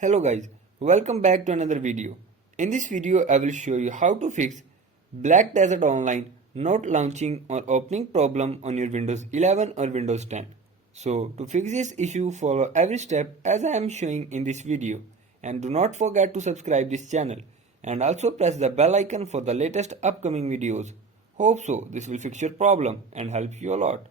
Hello guys, welcome back to another video. In this video I will show you how to fix Black Desert Online not launching or opening problem on your Windows 11 or Windows 10. So to fix this issue, follow every step as I am showing in this video, and do not forget to subscribe this channel and also press the bell icon for the latest upcoming videos. Hope so this will fix your problem and help you a lot.